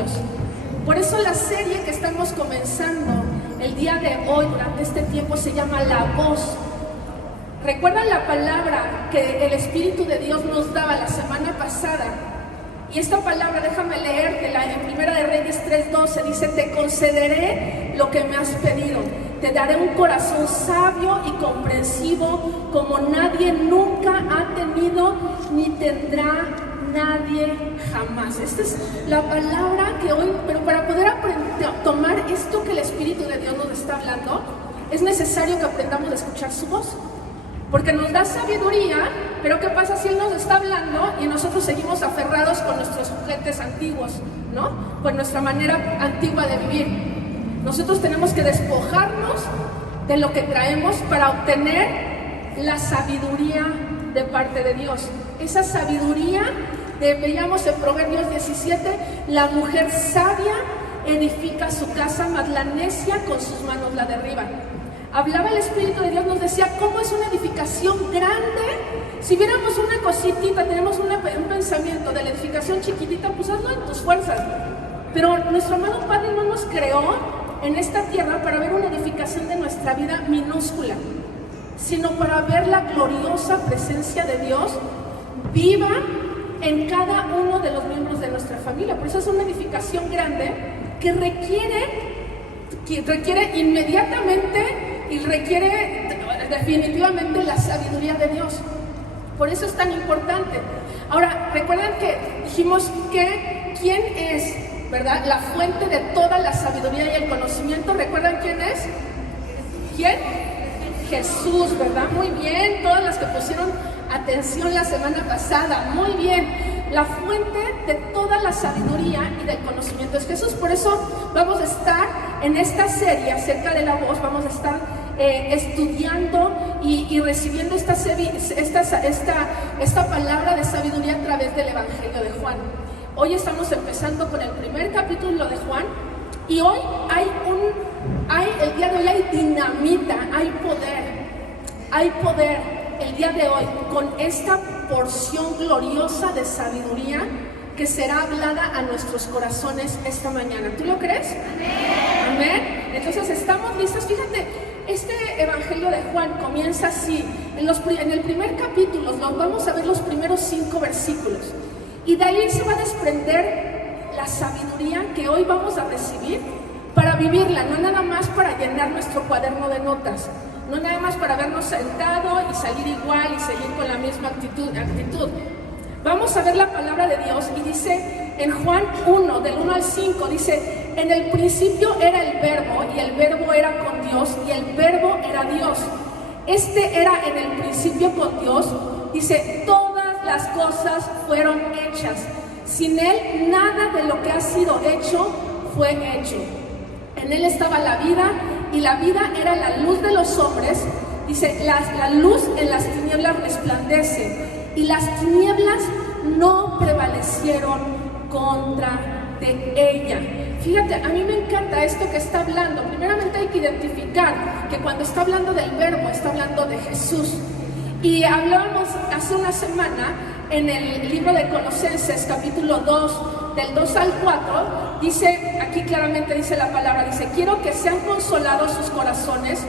Dios. Por eso la serie que estamos comenzando el día de hoy, durante este tiempo, se llama La Voz. ¿Recuerdan la palabra que el Espíritu de Dios nos daba la semana pasada? Y esta palabra, déjame leértela, en Primera de Reyes 3:12, dice: te concederé lo que me has pedido, te daré un corazón sabio y comprensivo como nadie nunca ha tenido ni tendrá nadie jamás. Esta es la palabra que hoy, pero para poder tomar esto que el Espíritu de Dios nos está hablando, es necesario que aprendamos a escuchar su voz. Porque nos da sabiduría, pero ¿qué pasa si Él nos está hablando y nosotros seguimos aferrados con nuestros juguetes antiguos, ¿no? Con nuestra manera antigua de vivir. Nosotros tenemos que despojarnos de lo que traemos para obtener la sabiduría de parte de Dios. Esa sabiduría, veíamos en Proverbios 17, la mujer sabia edifica su casa, mas la necia con sus manos la derriba. Hablaba el Espíritu de Dios, nos decía cómo es una edificación grande. Si viéramos una cositita, tenemos un pensamiento de la edificación chiquitita, pues hazlo en tus fuerzas. Pero nuestro amado Padre no nos creó en esta tierra para ver una edificación de nuestra vida minúscula, sino para ver la gloriosa presencia de Dios viva en cada uno de los miembros de nuestra familia. Por eso es una edificación grande que requiere inmediatamente y requiere definitivamente la sabiduría de Dios. Por eso es tan importante. Ahora, recuerden que dijimos que quién es, ¿verdad?, la fuente de toda la sabiduría y el conocimiento. ¿Recuerdan quién es? ¿Quién? Jesús, ¿verdad? Muy bien, todas las que pusieron atención la semana pasada, muy bien. La fuente de toda la sabiduría y del conocimiento es Jesús. Por eso vamos a estar en esta serie acerca de la voz, vamos a estar estudiando y recibiendo esta palabra de sabiduría a través del Evangelio de Juan. Hoy estamos empezando con el primer capítulo de Juan y hoy el día de hoy hay dinamita, hay poder el día de hoy con esta porción gloriosa de sabiduría que será hablada a nuestros corazones esta mañana. ¿Tú lo crees? Amén. Amén. Entonces estamos listos. Fíjate, este Evangelio de Juan comienza así. En el primer capítulo vamos a ver los primeros 5 versículos y de ahí se va a desprender la sabiduría que hoy vamos a recibir para vivirla, no nada más para llenar nuestro cuaderno de notas, no nada más para vernos sentado y salir igual y seguir con la misma actitud. Vamos a ver la palabra de Dios y dice en Juan 1, del 1 al 5, dice: en el principio era el verbo y el verbo era con Dios y el verbo era Dios. Este era en el principio con Dios. Dice: todas las cosas fueron hechas. Sin Él nada de lo que ha sido hecho fue hecho. En Él estaba la vida y la vida era la luz de los hombres. Dice: la luz en las tinieblas resplandece y las tinieblas no prevalecieron contra de ella. Fíjate, a mí me encanta esto que está hablando. Primeramente hay que identificar que cuando está hablando del verbo, está hablando de Jesús. Y hablábamos hace una semana en el libro de Colosenses, capítulo 2, del 2 al 4, dice, aquí claramente dice la palabra, dice: quiero que sean consolados sus corazones,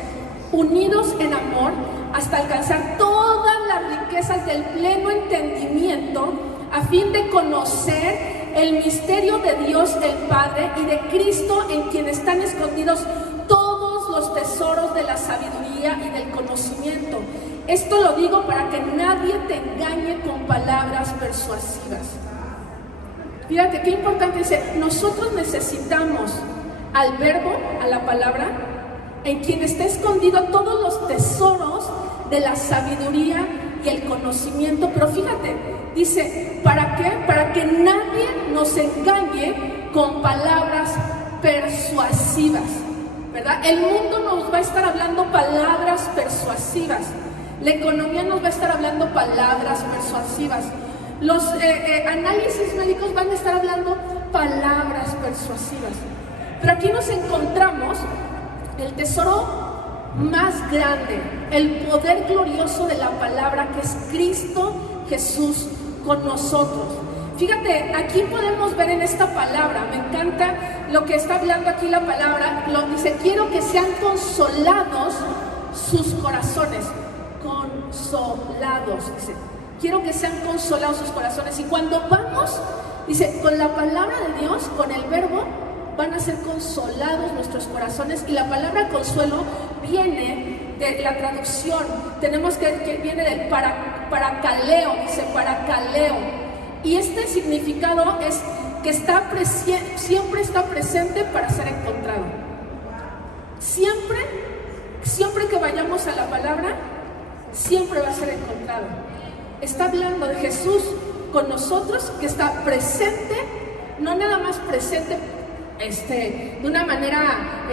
unidos en amor, hasta alcanzar todas las riquezas del pleno entendimiento, a fin de conocer el misterio de Dios el Padre y de Cristo, en quien están escondidos todos los tesoros de la sabiduría y del conocimiento. Esto lo digo para que nadie te engañe con palabras persuasivas. Fíjate qué importante, dice: nosotros necesitamos al verbo, a la palabra, en quien está escondido todos los tesoros de la sabiduría y el conocimiento. Pero fíjate, dice: ¿para qué? Para que nadie nos engañe con palabras persuasivas, ¿verdad? El mundo nos va a estar hablando palabras persuasivas, la economía nos va a estar hablando palabras persuasivas, los análisis médicos van a estar hablando palabras persuasivas. Pero aquí nos encontramos el tesoro más grande, el poder glorioso de la palabra, que es Cristo Jesús con nosotros. Fíjate, aquí podemos ver en esta palabra, me encanta lo que está hablando aquí la palabra, dice, quiero que sean consolados sus corazones, consolados, dice, quiero que sean consolados sus corazones. Y cuando vamos, dice, con la palabra de Dios, con el verbo, van a ser consolados nuestros corazones. Y la palabra consuelo viene de la traducción, tenemos que viene del paracaleo, dice paracaleo. Y este significado es que siempre está presente para ser encontrado. Siempre que vayamos a la palabra, siempre va a ser encontrado. Está hablando de Jesús con nosotros, que está presente, no nada más presente de una manera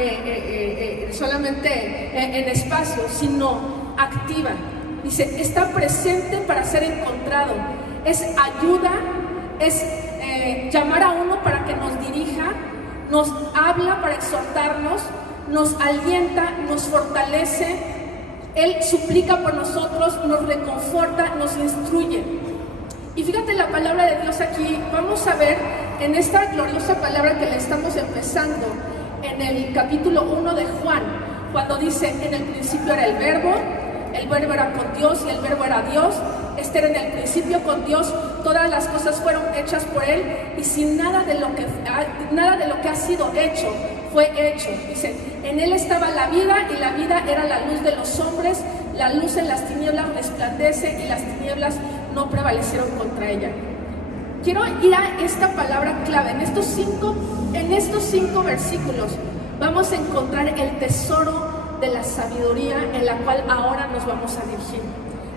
solamente en espacio, sino activa. Dice, está presente para ser encontrado. Es ayuda, es llamar a uno para que nos dirija, nos habla para exhortarnos, nos alienta, nos fortalece. Él suplica por nosotros, nos reconforta, nos instruye. Y fíjate la palabra de Dios aquí, vamos a ver en esta gloriosa palabra que le estamos empezando en el capítulo 1 de Juan, cuando dice, en el principio era el verbo era con Dios y el verbo era Dios. Este era en el principio con Dios, todas las cosas fueron hechas por Él y sin nada de lo que ha sido hecho fue hecho. Dice, en Él estaba la vida y la vida era la luz de los hombres, la luz en las tinieblas resplandece y las tinieblas no prevalecieron contra ella. Quiero ir a esta palabra clave, en estos cinco versículos vamos a encontrar el tesoro de la sabiduría en la cual ahora nos vamos a dirigir.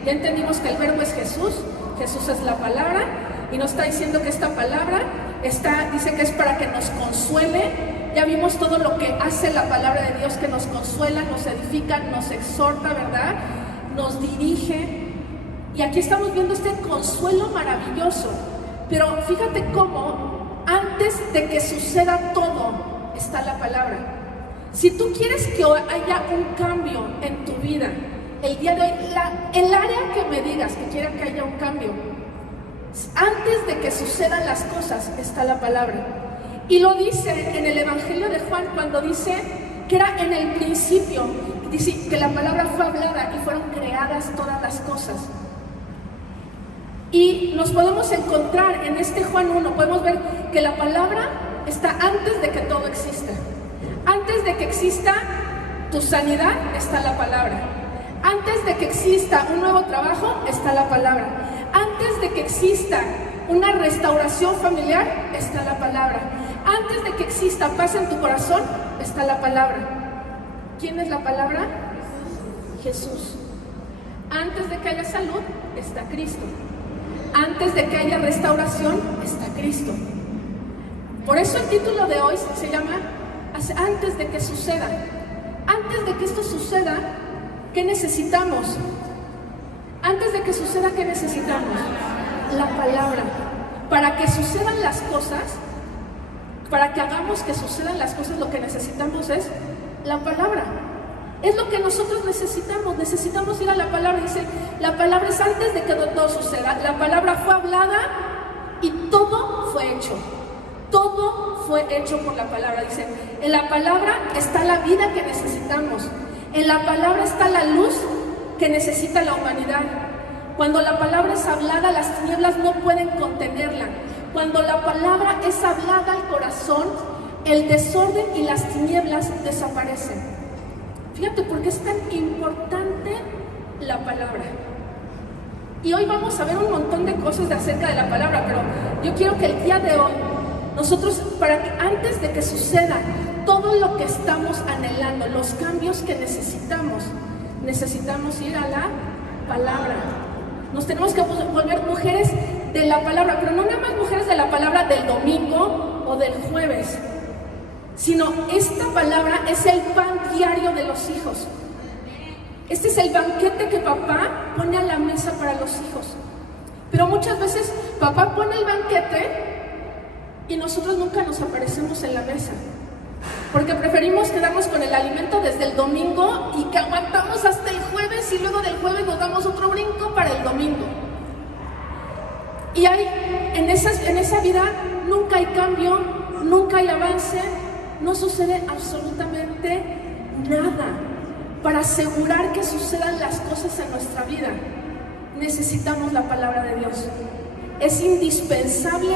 Ya entendimos que el verbo es Jesús, Jesús es la palabra, y nos está diciendo que esta palabra dice que es para que nos consuele. Ya vimos todo lo que hace la palabra de Dios, que nos consuela, nos edifica, nos exhorta, ¿verdad? Nos dirige. Y aquí estamos viendo este consuelo maravilloso. Pero fíjate cómo antes de que suceda todo está la palabra. Si tú quieres que haya un cambio en tu vida, el día de hoy, el área que me digas que quiera que haya un cambio, antes de que sucedan las cosas está la palabra. Y lo dice en el Evangelio de Juan, cuando dice que era en el principio, dice que la palabra fue hablada y fueron creadas todas las cosas. Y nos podemos encontrar en este Juan 1, podemos ver que la palabra está antes de que todo exista. Antes de que exista tu sanidad, está la palabra. Antes de que exista un nuevo trabajo, está la palabra. Antes de que exista una restauración familiar, está la palabra. Antes de que exista paz en tu corazón, está la palabra. ¿Quién es la palabra? Jesús. Antes de que haya salud, está Cristo. Antes de que haya restauración, está Cristo. Por eso el título de hoy se llama Antes de que suceda. Antes de que esto suceda, ¿qué necesitamos? Antes de que suceda, ¿qué necesitamos? La palabra. Para que sucedan las cosas, para que hagamos que sucedan las cosas, lo que necesitamos es la palabra. Es lo que nosotros necesitamos. Necesitamos ir a la palabra. Dice, la palabra es antes de que todo suceda. La palabra fue hablada y todo fue hecho. Todo fue hecho por la palabra. Dice, en la palabra está la vida que necesitamos. En la palabra está la luz que necesita la humanidad. Cuando la palabra es hablada, las tinieblas no pueden contenerla. Cuando la palabra es hablada al corazón, el desorden y las tinieblas desaparecen. Fíjate por qué es tan importante la palabra. Y hoy vamos a ver un montón de cosas acerca de la palabra, pero yo quiero que el día de hoy nosotros, para que antes de que suceda todo lo que estamos anhelando, los cambios que necesitamos ir a la palabra. Nos tenemos que volver mujeres de la palabra, pero no nada más mujeres de la palabra del domingo o del jueves, sino esta palabra es el pan diario de los hijos. Este es el banquete que papá pone a la mesa para los hijos. Pero muchas veces papá pone el banquete y nosotros nunca nos aparecemos en la mesa, porque preferimos quedarnos con el alimento desde el domingo y que aguantamos hasta el jueves y luego del jueves nos damos otro brinco para el domingo. Y en esa vida nunca hay cambio, nunca hay avance, no sucede absolutamente nada. Para asegurar que sucedan las cosas en nuestra vida, necesitamos la palabra de Dios. Es indispensable,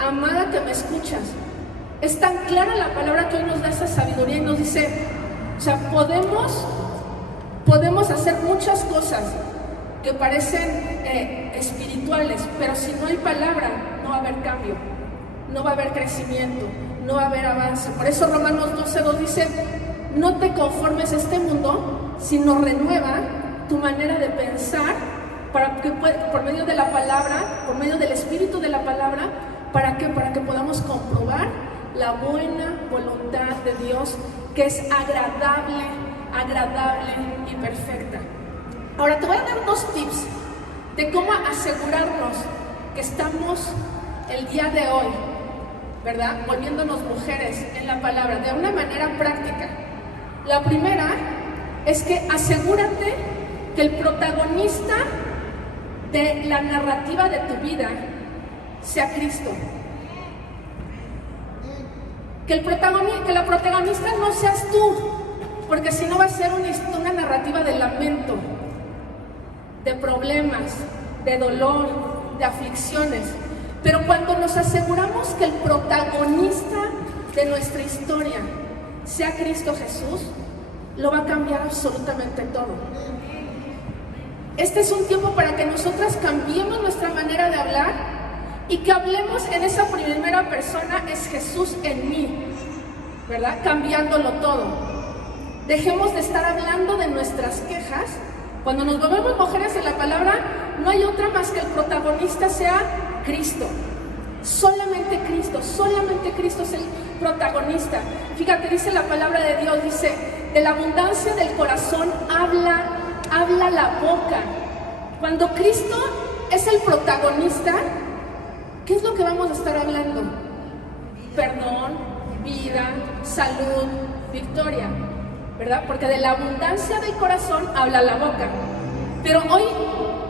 amada que me escuchas. Es tan clara la palabra que hoy nos da esa sabiduría y nos dice, o sea, podemos hacer muchas cosas que parecen espirituales, pero si no hay palabra, no va a haber cambio, no va a haber crecimiento, no va a haber avance. Por eso Romanos 12:2 dice, no te conformes a este mundo, sino renueva tu manera de pensar para que por medio de la palabra, por medio del espíritu de la palabra, ¿para qué? Para que podamos comprobar la buena voluntad de Dios, que es agradable y perfecta. Ahora te voy a dar 2 tips de cómo asegurarnos que estamos el día de hoy, ¿verdad?, volviéndonos mujeres en la palabra, de una manera práctica. La primera es que asegúrate que el protagonista de la narrativa de tu vida sea Cristo. Que la protagonista no seas tú, porque si no va a ser una narrativa de lamento, de problemas, de dolor, de aflicciones. Pero cuando nos aseguramos que el protagonista de nuestra historia sea Cristo Jesús, lo va a cambiar absolutamente todo. Este es un tiempo para que nosotras cambiemos nuestra manera de hablar y que hablemos en esa primera persona, es Jesús en mí, ¿verdad? Cambiándolo todo. Dejemos de estar hablando de nuestras quejas. Cuando nos volvemos mujeres en la palabra, no hay otra más que el protagonista sea Cristo. Solamente Cristo es el protagonista. Fíjate, dice la palabra de Dios, dice, de la abundancia del corazón habla la boca. Cuando Cristo es el protagonista, ¿qué es lo que vamos a estar hablando? Perdón, vida, salud, victoria, ¿verdad? Porque de la abundancia del corazón habla la boca. Pero hoy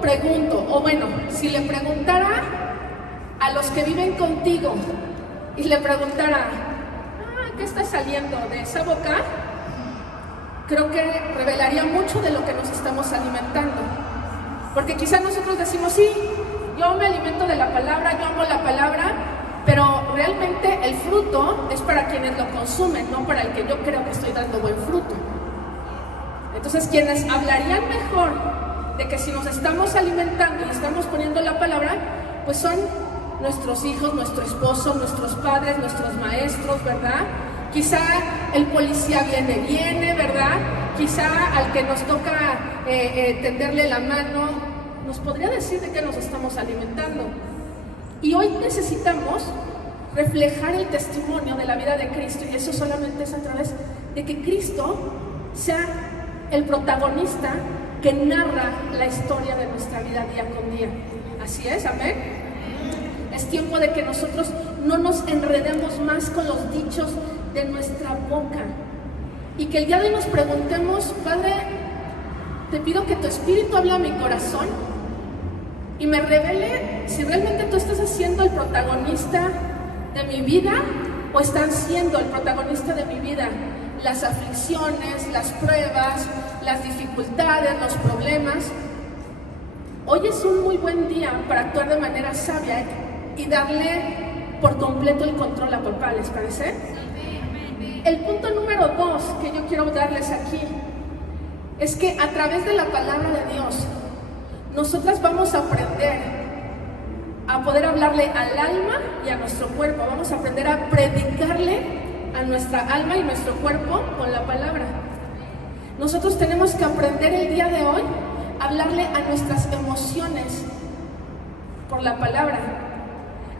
pregunto, o bueno, si le preguntara a los que viven contigo y le preguntara, ¿qué está saliendo de esa boca? Creo que revelaría mucho de lo que nos estamos alimentando. Porque quizás nosotros decimos, sí, yo me alimento de la palabra, yo amo la palabra, pero realmente el fruto es para quienes lo consumen, no para el que yo creo que estoy dando buen fruto. Entonces, quienes hablarían mejor de que si nos estamos alimentando y estamos poniendo la palabra, pues son nuestros hijos, nuestro esposo, nuestros padres, nuestros maestros, ¿verdad? Quizá el policía viene, ¿verdad? Quizá al que nos toca tenderle la mano, nos podría decir de qué nos estamos alimentando. Y hoy necesitamos reflejar el testimonio de la vida de Cristo, y eso solamente es a través de que Cristo sea el protagonista que narra la historia de nuestra vida día con día. Así es, amén. Es tiempo de que nosotros no nos enredemos más con los dichos de nuestra boca, y que el día de hoy nos preguntemos, Padre, te pido que tu Espíritu hable a mi corazón y me revele si realmente tú estás siendo el protagonista de mi vida o están siendo el protagonista de mi vida las aflicciones, las pruebas, las dificultades, los problemas. Hoy es un muy buen día para actuar de manera sabia y darle por completo el control a papá, ¿les parece? El punto número 2 que yo quiero darles aquí es que a través de la palabra de Dios, nosotras vamos a aprender a poder hablarle al alma y a nuestro cuerpo. Vamos a aprender a predicarle a nuestra alma y nuestro cuerpo con la palabra. Nosotros tenemos que aprender el día de hoy a hablarle a nuestras emociones por la palabra.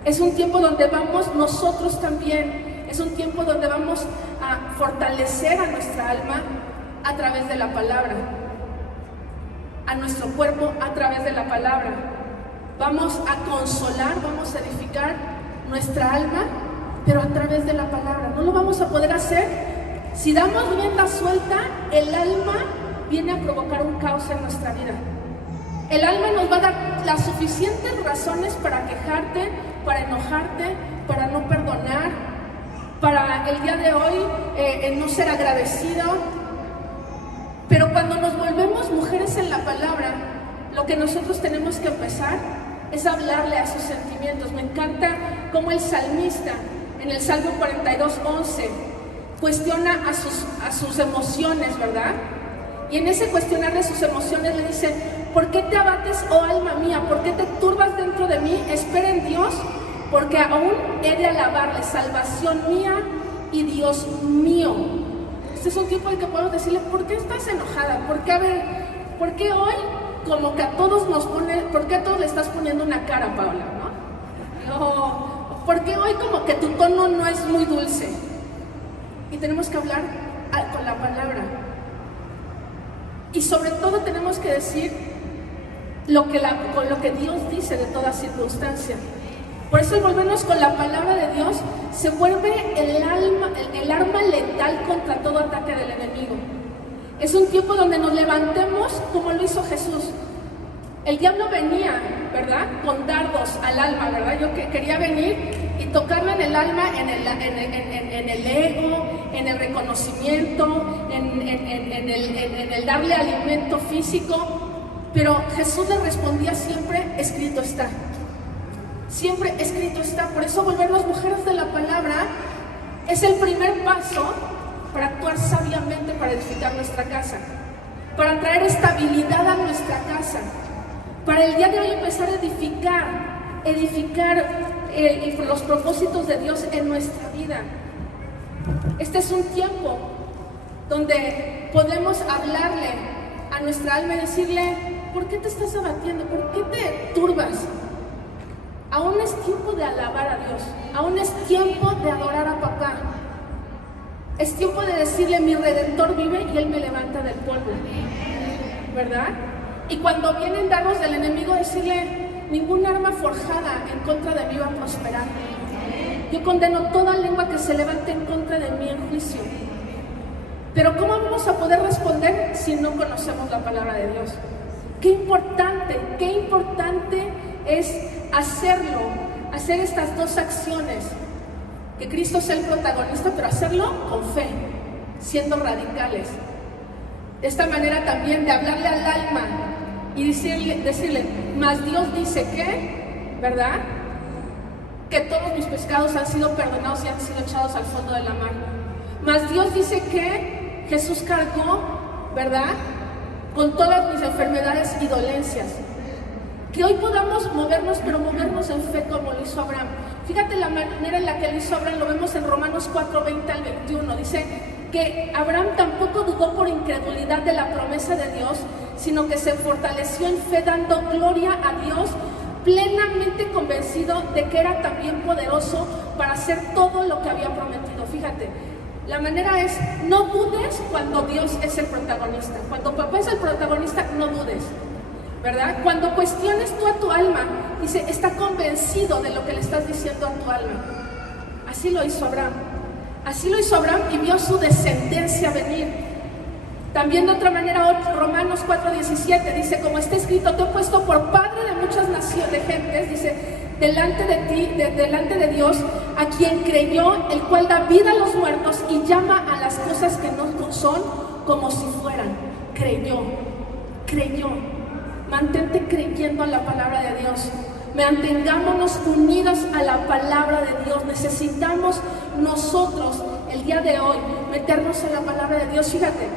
Es un tiempo donde vamos nosotros también, es un tiempo donde vamos a fortalecer a nuestra alma a través de la palabra, a nuestro cuerpo a través de la palabra. Vamos a consolar, vamos a edificar nuestra alma, pero a través de la palabra. No lo vamos a poder hacer si damos rienda suelta. El alma viene a provocar un caos en nuestra vida. El alma nos va a dar las suficientes razones para quejarte, para enojarte, para no perdonar, para el día de hoy no ser agradecido. Pero cuando nos volvemos mujeres en la palabra, lo que nosotros tenemos que empezar es hablarle a sus sentimientos. Me encanta cómo el salmista en el Salmo 42:11 cuestiona a sus emociones, ¿verdad? Y en ese cuestionar de sus emociones le dice: ¿por qué te abates, oh alma mía? ¿Por qué te turbas dentro de mí? Espera en Dios, porque aún he de alabarle, salvación mía y Dios mío. Este es un tiempo en que podemos decirle: ¿por qué estás enojada? ¿Por qué hoy como que a todos nos pone, por qué a todos le estás poniendo una cara, Paula, ¿no? ¿Por qué hoy como que tu tono no es muy dulce? Y tenemos que hablar con la palabra. Y sobre todo tenemos que decir con lo que Dios dice de toda circunstancia. Por eso, al volvernos con la palabra de Dios, se vuelve el arma letal contra todo ataque del enemigo. Es un tiempo donde nos levantemos como lo hizo Jesús. El diablo venía, ¿verdad?, con dardos al alma, ¿verdad? Yo quería venir y tocarlo en el alma, en el ego, en el reconocimiento, en el darle alimento físico. Pero Jesús le respondía siempre: escrito está. Siempre escrito está. Por eso volvernos mujeres de la palabra es el primer paso para actuar sabiamente, para edificar nuestra casa, para traer estabilidad a nuestra casa, para el día de hoy empezar a edificar los propósitos de Dios en nuestra vida. Este es un tiempo donde podemos hablarle a nuestra alma y decirle: ¿por qué te estás abatiendo? ¿Por qué te turbas? Aún es tiempo de alabar a Dios, aún es tiempo de adorar a papá. Es tiempo de decirle: mi Redentor vive y Él me levanta del polvo, ¿verdad? Y cuando vienen dardos del enemigo, decirle: ningún arma forjada en contra de mí va a prosperar. Yo condeno toda lengua que se levante en contra de mí en juicio. Pero ¿cómo vamos a poder responder si no conocemos la palabra de Dios? Qué importante es hacer estas dos acciones. Que Cristo sea el protagonista, pero hacerlo con fe, siendo radicales. De esta manera también de hablarle al alma y decirle: mas Dios dice que, ¿verdad?, que todos mis pecados han sido perdonados y han sido echados al fondo de la mar. Mas Dios dice que Jesús cargó, ¿verdad?, con todas mis enfermedades y dolencias. Que hoy podamos movernos, pero movernos en fe como lo hizo Abraham. Fíjate la manera en la que lo hizo Abraham, lo vemos en Romanos 4:20 al 21. Dice que Abraham tampoco dudó por incredulidad de la promesa de Dios, sino que se fortaleció en fe, dando gloria a Dios, plenamente convencido de que era también poderoso para hacer todo lo que había prometido. Fíjate, la manera es: no dudes cuando Dios es el protagonista. Cuando papá es el protagonista, no dudes, ¿verdad? Cuando cuestiones tú a tu alma, dice: está convencido de lo que le estás diciendo a tu alma. Así lo hizo Abraham. Así lo hizo Abraham y vio su descendencia venir. También de otra manera, Romanos 4:17 dice: como está escrito, te he puesto por padre de muchas naciones, de gentes, dice, delante de ti, delante de Dios, a quien creyó, el cual da vida a los muertos y llama a las cosas que no son como si fueran. Creyó. Mantente creyendo a la palabra de Dios. Mantengámonos unidos a la palabra de Dios. Necesitamos nosotros el día de hoy meternos en la palabra de Dios. Fíjate,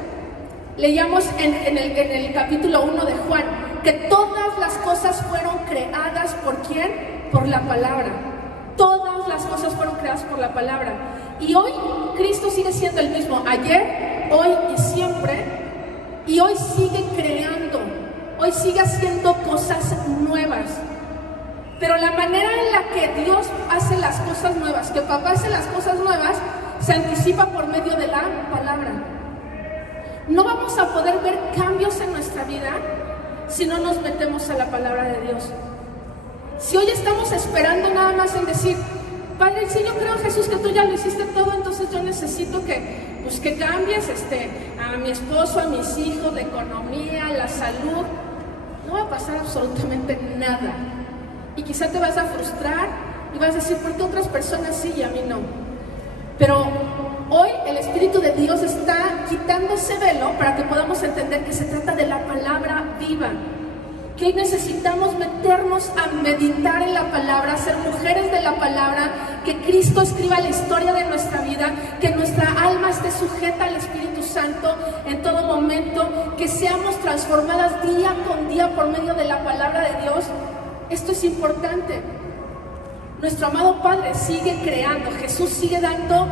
leíamos en el capítulo 1 de Juan que todas las cosas fueron creadas ¿por quién? Por la palabra. Todas las cosas fueron creadas por la palabra. Y hoy Cristo sigue siendo el mismo, ayer, hoy y siempre. Y hoy sigue creando, hoy sigue haciendo cosas nuevas. Pero la manera en la que Dios hace las cosas nuevas, que papá hace las cosas nuevas, se anticipa por medio de la palabra. No vamos a poder ver cambios en nuestra vida si no nos metemos a la palabra de Dios. Si hoy estamos esperando nada más en decir: Padre, si yo creo, Jesús, que tú ya lo hiciste todo, entonces yo necesito que cambies a mi esposo, a mis hijos, la economía, la salud. no va a pasar absolutamente nada. Y quizá te vas a frustrar y vas a decir, ¿por qué otras personas sí y a mí no? Pero hoy el Espíritu de Dios está quitando ese velo para que podamos entender que se trata de la palabra viva. Que hoy necesitamos meternos a meditar en la palabra, ser mujeres de la palabra, que Cristo escriba la historia de nuestra vida, que nuestra alma esté sujeta al Espíritu Santo en todo momento, que seamos transformadas día con día por medio de la palabra de Dios. Esto es importante. Nuestro amado Padre sigue creando, Jesús sigue dando,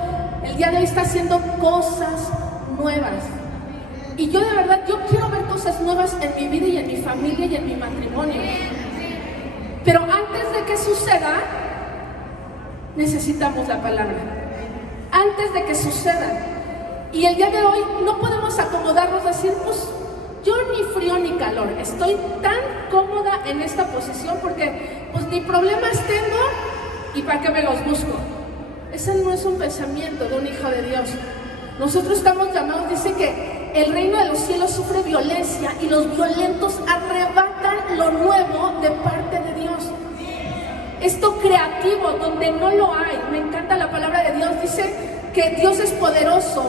el día de hoy está haciendo cosas nuevas. Y yo de verdad, yo quiero ver cosas nuevas en mi vida y en mi familia y en mi matrimonio. Pero antes de que suceda, necesitamos la palabra. Antes de que suceda. Y el día de hoy no podemos acomodarnos a decir, pues yo ni frío ni calor, estoy tan cómoda en esta posición porque pues ni problemas tengo y para qué me los busco. Ese no es un pensamiento de un hijo de Dios. Nosotros estamos llamados, dice que el reino de los cielos sufre violencia y los violentos arrebatan lo nuevo de parte de Dios. Esto creativo donde no lo hay, me encanta la palabra de Dios, dice que Dios es poderoso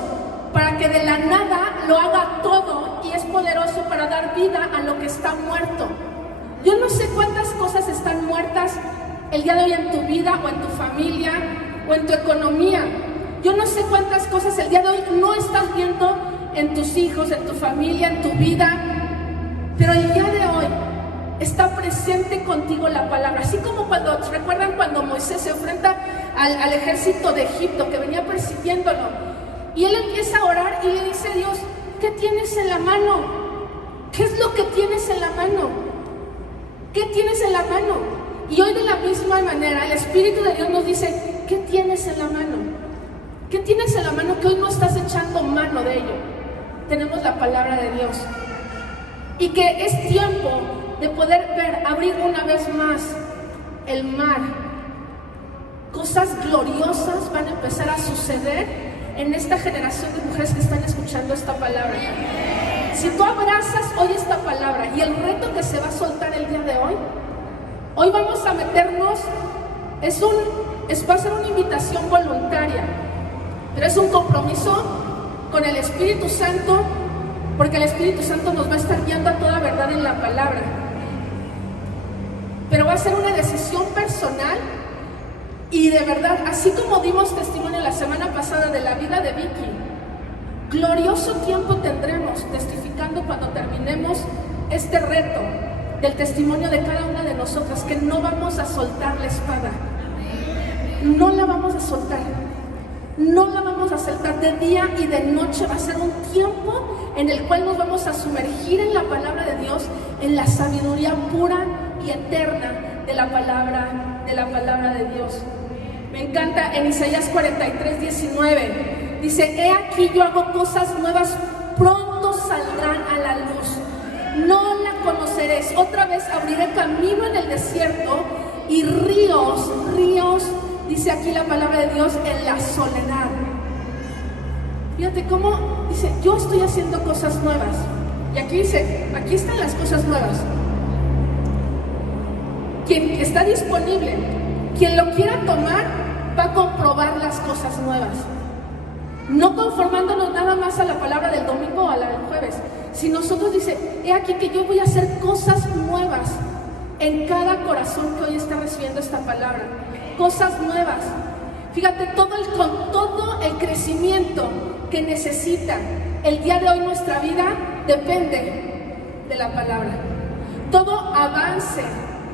para que de la nada lo haga todo y es poderoso para dar vida a lo que está muerto. Yo no sé cuántas cosas están muertas el día de hoy en tu vida o en tu familia o en tu economía. Yo no sé cuántas cosas el día de hoy no estás viendo en tus hijos, en tu familia, en tu vida, pero el día de hoy está presente contigo la palabra. Así como cuando, ¿recuerdan cuando Moisés se enfrenta al ejército de Egipto que venía persiguiéndolo? Y él empieza a orar y le dice a Dios, ¿qué tienes en la mano? ¿Qué es lo que tienes en la mano? ¿Qué tienes en la mano? Y hoy de la misma manera el Espíritu de Dios nos dice, ¿qué tienes en la mano? ¿Qué tienes en la mano que hoy no estás echando mano de ello? Tenemos la palabra de Dios. Y que es tiempo de poder ver, abrir una vez más el mar. Cosas gloriosas van a empezar a suceder en esta generación de mujeres que están escuchando esta palabra. Si tú abrazas hoy esta palabra y el reto que se va a soltar el día de hoy vamos a meternos, va a ser una invitación voluntaria, pero es un compromiso con el Espíritu Santo, porque el Espíritu Santo nos va a estar guiando a toda verdad en la palabra. Pero va a ser una decisión personal y de verdad, así como dimos testimonio la semana pasada de la vida de Vicky, glorioso tiempo tendremos testificando cuando terminemos este reto del testimonio de cada una de nosotras, que no vamos a soltar la espada, no la vamos a soltar. No la vamos a soltar de día y de noche. Va a ser un tiempo en el cual nos vamos a sumergir en la palabra de Dios, en la sabiduría pura y eterna de la palabra de Dios. Me encanta en Isaías 43:19. Dice, he aquí yo hago cosas nuevas, pronto saldrán a la luz. No la conoceréis. Otra vez abriré camino en el desierto y ríos, dice aquí la palabra de Dios, en la soledad. Fíjate cómo dice, yo estoy haciendo cosas nuevas. Y aquí dice, aquí están las cosas nuevas. Quien está disponible, quien lo quiera tomar, va a comprobar las cosas nuevas. No conformándonos nada más a la palabra del domingo o a la del jueves. Si nosotros dice, he aquí que yo voy a hacer cosas nuevas en cada corazón que hoy está recibiendo esta palabra. Cosas nuevas. Fíjate, todo el crecimiento que necesita el día de hoy nuestra vida depende de la palabra. Todo avance,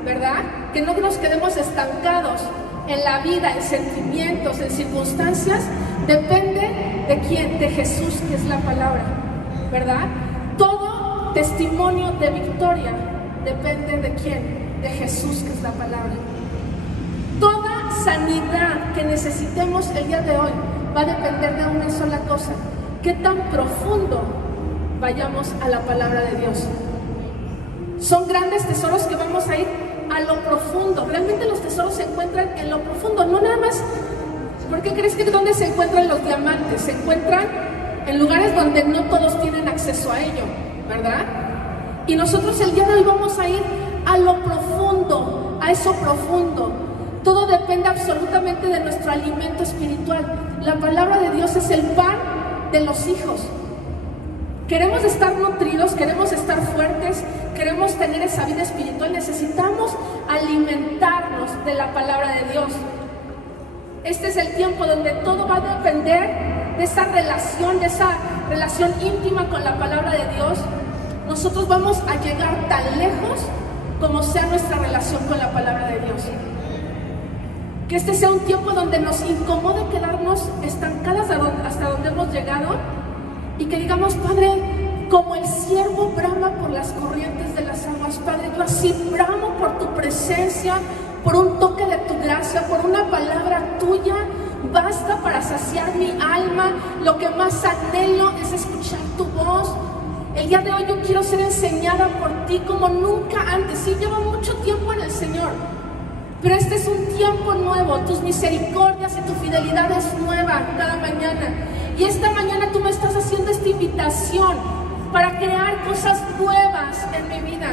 ¿verdad? Que no nos quedemos estancados en la vida, en sentimientos, en circunstancias, depende de quién, de Jesús, que es la palabra, ¿verdad? Todo testimonio de victoria depende de quién, de Jesús, que es la palabra. Toda sanidad que necesitemos el día de hoy va a depender de una sola cosa: qué tan profundo vayamos a la palabra de Dios. Son grandes tesoros que vamos a ir a lo profundo. Realmente los tesoros se encuentran en lo profundo, no nada más. ¿Por qué crees que dónde se encuentran los diamantes? Se encuentran en lugares donde no todos tienen acceso a ello, ¿verdad? Y nosotros el día de hoy vamos a ir a lo profundo, a eso profundo. Todo depende absolutamente de nuestro alimento espiritual. La palabra de Dios es el pan de los hijos. Queremos estar nutridos, queremos estar fuertes, queremos tener esa vida espiritual. Necesitamos alimentarnos de la palabra de Dios. Este es el tiempo donde todo va a depender de esa relación íntima con la palabra de Dios. Nosotros vamos a llegar tan lejos como sea nuestra relación con la palabra de Dios. Que este sea un tiempo donde nos incomode quedarnos estancadas hasta donde hemos llegado y que digamos, Padre, como el ciervo brama por las corrientes de las aguas, Padre, yo así bramo por tu presencia, por un toque de tu gracia, por una palabra tuya. Basta para saciar mi alma. Lo que más anhelo es escuchar tu voz. El día de hoy yo quiero ser enseñada por ti como nunca antes. Sí, llevo mucho tiempo en el Señor, pero este es un tiempo nuevo. Tus misericordias y tu fidelidad es nueva cada mañana. Y esta mañana tú me estás haciendo esta invitación para crear cosas nuevas en mi vida.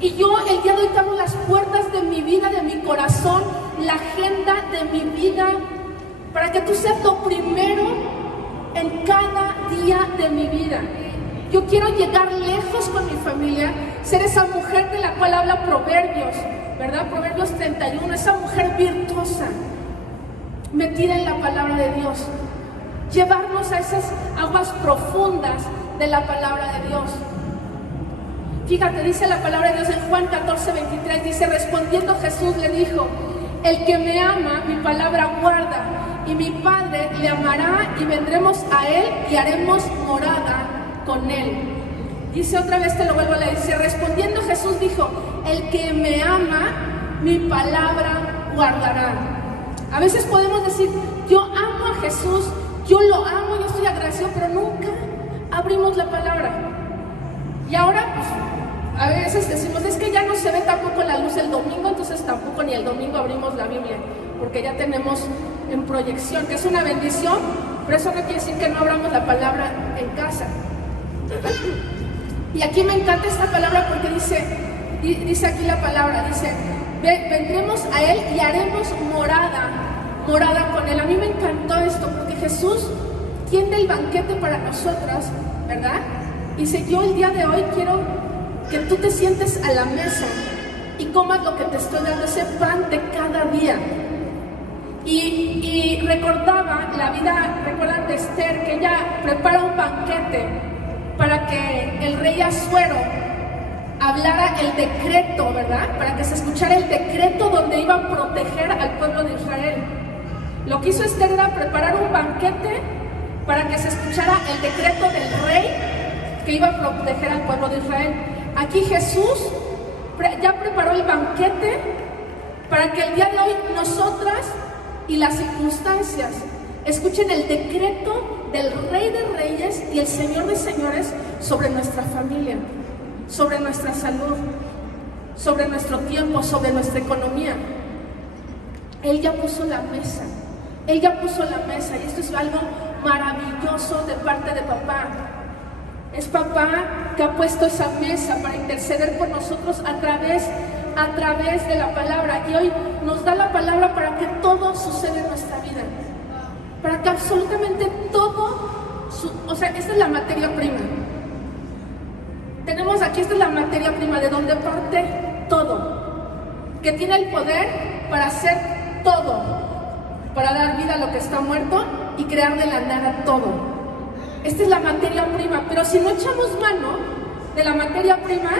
Y yo el día de hoy te abro las puertas de mi vida, de mi corazón, la agenda de mi vida, para que tú seas lo primero en cada día de mi vida. Yo quiero llegar lejos con mi familia, ser esa mujer de la cual habla Proverbios, ¿verdad? Proverbios 31, esa mujer virtuosa, metida en la palabra de Dios. Llevarnos a esas aguas profundas de la palabra de Dios. Fíjate, dice la palabra de Dios en Juan 14:23, dice, respondiendo Jesús le dijo, el que me ama, mi palabra guarda, y mi Padre le amará, y vendremos a él y haremos morada con él. Dice otra vez, te lo vuelvo a leer, dice, respondiendo Jesús dijo, el que me ama, mi palabra guardará. A veces podemos decir, yo amo a Jesús, yo lo amo, yo estoy agradecido, pero nunca abrimos la palabra. Y ahora, pues, a veces decimos, es que ya no se ve tampoco la luz el domingo, entonces tampoco ni el domingo abrimos la Biblia, porque ya tenemos en proyección, que es una bendición, pero eso no quiere decir que no abramos la palabra en casa. Y aquí me encanta esta palabra porque dice aquí la palabra, dice, vendremos a él y haremos morada con él. A mí me encantó esto porque Jesús tiende el banquete para nosotras, ¿verdad? Dice, yo el día de hoy quiero que tú te sientes a la mesa y comas lo que te estoy dando, ese pan de cada día. Y recordaba la vida, recuerdan de Esther, que ella prepara un banquete para que el rey Asuero hablara el decreto, ¿verdad? Para que se escuchara el decreto donde iba a proteger al pueblo de Israel. Lo que hizo Esther era preparar un banquete para que se escuchara el decreto del rey que iba a proteger al pueblo de Israel. Aquí Jesús ya preparó el banquete para que el día de hoy nosotras y las circunstancias escuchen el decreto del Rey de Reyes y el Señor de Señores sobre nuestra familia, sobre nuestra salud, sobre nuestro tiempo, sobre nuestra economía. Él ya puso la mesa, Él ya puso la mesa, y esto es algo maravilloso de parte de papá. Es papá que ha puesto esa mesa para interceder por nosotros a través de la palabra, y hoy nos da la palabra para que todo suceda en nuestra vida, para que absolutamente todo, esta es la materia prima. Tenemos aquí, esta es la materia prima de donde parte todo, que tiene el poder para hacer todo, para dar vida a lo que está muerto y crear de la nada todo. Esta es la materia prima, pero si no echamos mano de la materia prima,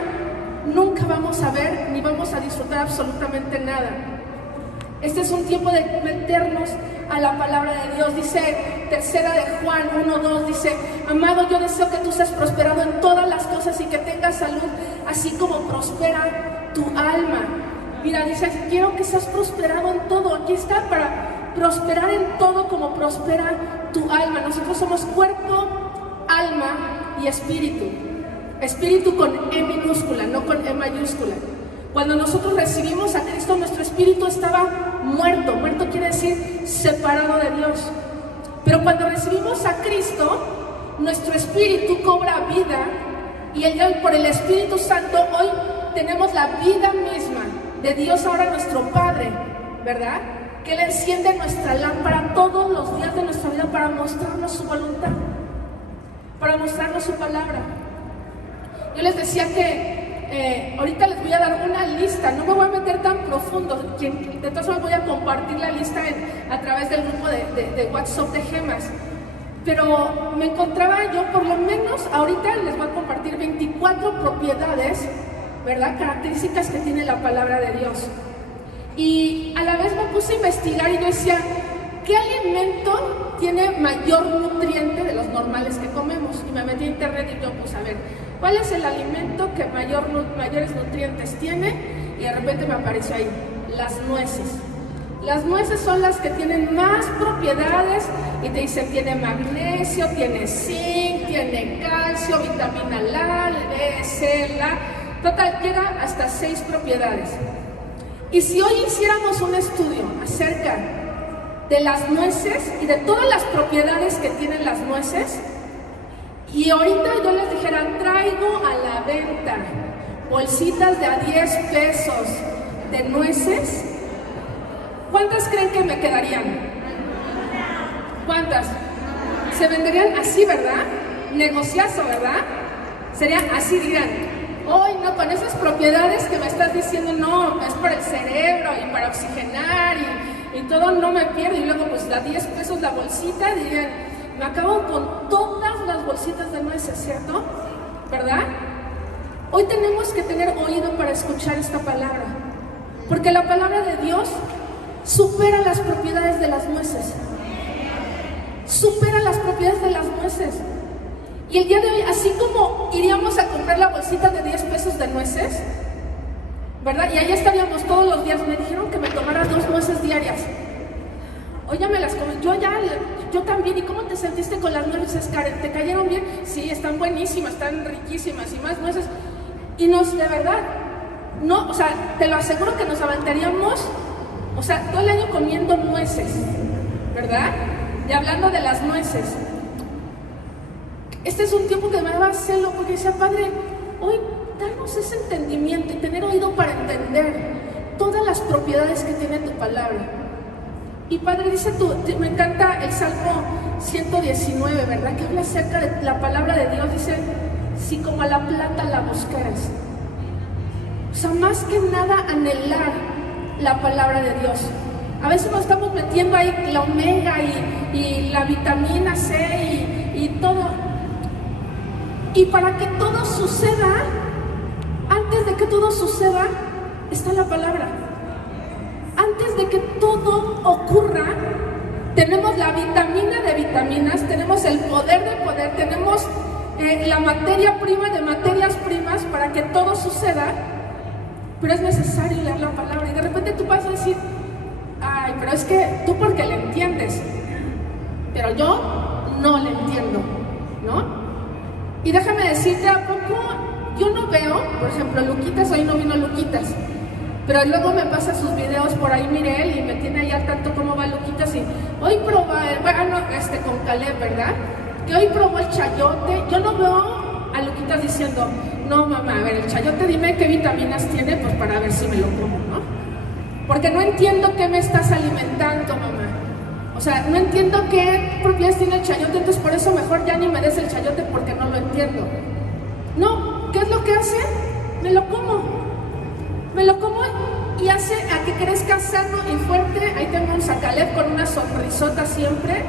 nunca vamos a ver ni vamos a disfrutar absolutamente nada. Este es un tiempo de meternos a la palabra de Dios. Dice tercera de Juan 1:2, dice, amado, yo deseo que tú seas prosperado en todas las cosas y que tengas salud, así como prospera tu alma. Mira, dice, quiero que seas prosperado en todo. Aquí está, para prosperar en todo como prospera tu alma. Nosotros somos cuerpo, alma y espíritu. Espíritu con E minúscula, no con E mayúscula. Cuando nosotros recibimos a Cristo, nuestro espíritu estaba muerto. Muerto quiere decir separado de Dios. Pero cuando recibimos a Cristo, nuestro espíritu cobra vida Y el día de hoy, por el Espíritu Santo, hoy tenemos la vida misma de Dios ahora nuestro Padre, ¿verdad? Que Él enciende nuestra lámpara todos los días de nuestra vida para mostrarnos su voluntad, para mostrarnos su palabra. Yo les decía que ahorita les voy a dar una lista, no me voy a meter tan profundo, de todas formas voy a compartir la lista a través del grupo de WhatsApp de Gemas. Pero me encontraba yo, por lo menos ahorita les voy a compartir 24 propiedades, ¿verdad? Características que tiene la palabra de Dios. Y a la vez me puse a investigar y yo decía, ¿qué alimento tiene mayor nutriente de los normales que comemos? Y me metí a internet y yo puse a ver, ¿cuál es el alimento que mayores nutrientes tiene? Y de repente me apareció ahí, las nueces. Las nueces son las que tienen más propiedades y te dicen, tiene magnesio, tiene zinc, tiene calcio, vitamina A, B, C, la. Total, llega hasta 6 propiedades. Y si hoy hiciéramos un estudio acerca de las nueces y de todas las propiedades que tienen las nueces, y ahorita yo les dijera, traigo a la venta bolsitas de a 10 pesos de nueces, ¿cuántas creen que me quedarían? ¿Cuántas? Se venderían así, ¿verdad? Negociazo, ¿verdad? Sería así, dirán. Hoy no, con esas propiedades que me estás diciendo, no, es para el cerebro y para oxigenar y todo, no me pierdo. Y luego, pues, a 10 pesos la bolsita, dirían, me acabo con todas las bolsitas de nueces, ¿cierto? ¿Verdad? Hoy tenemos que tener oído para escuchar esta palabra, porque la palabra de Dios supera las propiedades de las nueces. Supera las propiedades de las nueces. Y el día de hoy, así como iríamos a comprar la bolsita de 10 pesos de nueces, ¿verdad? Y ahí estaríamos todos los días. Me dijeron que me tomara 2 nueces diarias. Hoy ya me las comí. Yo también. ¿Y cómo te sentiste con las nueces, Karen? ¿Te cayeron bien? Sí, están buenísimas, están riquísimas y más nueces. Y de verdad, no, o sea, te lo aseguro que nos aventaríamos, o sea, todo el año comiendo nueces, ¿verdad? Y hablando de las nueces. Este es un tiempo que me daba celo porque decía, Padre, hoy darnos ese entendimiento y tener oído para entender todas las propiedades que tiene tu palabra. Y Padre, dice me encanta el Salmo 119, ¿verdad? Que habla acerca de la palabra de Dios. Dice, si como a la plata la buscaras. O sea, más que nada anhelar la palabra de Dios. A veces nos estamos metiendo ahí la omega y la vitamina C y todo. Y para que todo suceda, antes de que todo suceda, está la palabra. Antes de que todo ocurra, tenemos la vitamina de vitaminas, tenemos el poder de poder, tenemos la materia prima de materias primas para que todo suceda, pero es necesario leer la palabra. Y de repente tú vas a decir, ay, pero es que tú porque le entiendes, pero yo no le entiendo, ¿no? Y déjame decirte, ¿a poco yo no veo, por ejemplo, Luquitas, hoy no vino Luquitas, pero luego me pasa sus videos por ahí, Mirel, y me tiene ahí al tanto cómo va Luquitas, y hoy probó, con Caleb, ¿verdad? Que hoy probó el chayote. Yo no veo a Luquitas diciendo, no mamá, a ver, el chayote dime qué vitaminas tiene, pues para ver si me lo como, ¿no? Porque no entiendo qué me estás alimentando, mamá. O sea, no entiendo qué propiedades tiene el chayote, entonces por eso mejor ya ni me des el chayote porque no lo entiendo. No, ¿qué es lo que hace? Me lo como y hace a que crezca sano y fuerte. Ahí tenemos a Caleb con una sonrisota siempre,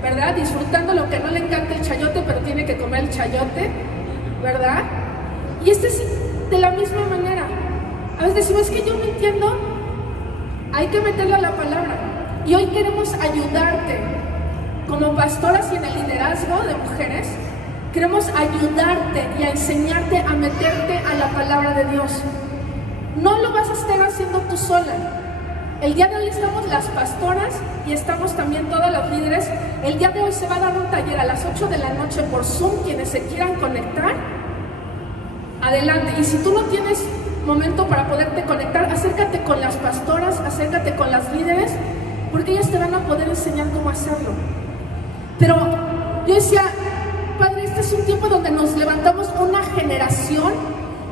¿verdad? Disfrutando lo que no le encanta el chayote, pero tiene que comer el chayote, ¿verdad? Y es de la misma manera. A veces decimos, es que yo no entiendo, hay que meterle a la palabra. Y hoy queremos ayudarte, como pastoras y en el liderazgo de mujeres, queremos ayudarte y a enseñarte a meterte a la palabra de Dios. No lo vas a estar haciendo tú sola. El día de hoy estamos las pastoras y estamos también todas las líderes. El día de hoy se va a dar un taller a las 8 de la noche por Zoom. Quienes se quieran conectar, adelante. Y si tú no tienes momento para poderte conectar, acércate con las pastoras, acércate con las líderes, porque ellas te van a poder enseñar cómo hacerlo. Pero yo decía, Padre, este es un tiempo donde nos levantamos una generación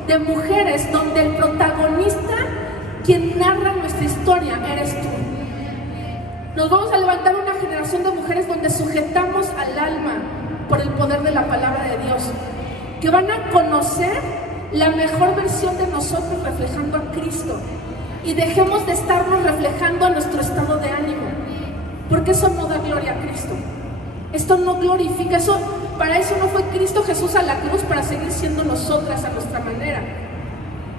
de mujeres, donde el protagonista, quien narra nuestra historia, eres tú. Nos vamos a levantar una generación de mujeres donde sujetamos al alma por el poder de la palabra de Dios, que van a conocer la mejor versión de nosotros reflejando a Cristo, y dejemos de estarnos reflejando a nuestro estado de ánimo, porque eso no da gloria a Cristo. Esto no glorifica, para eso no fue Cristo Jesús a la cruz, para seguir siendo nosotras a nuestra manera.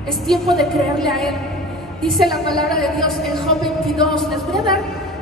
Es tiempo de creerle a Él. Dice la palabra de Dios en Job 22,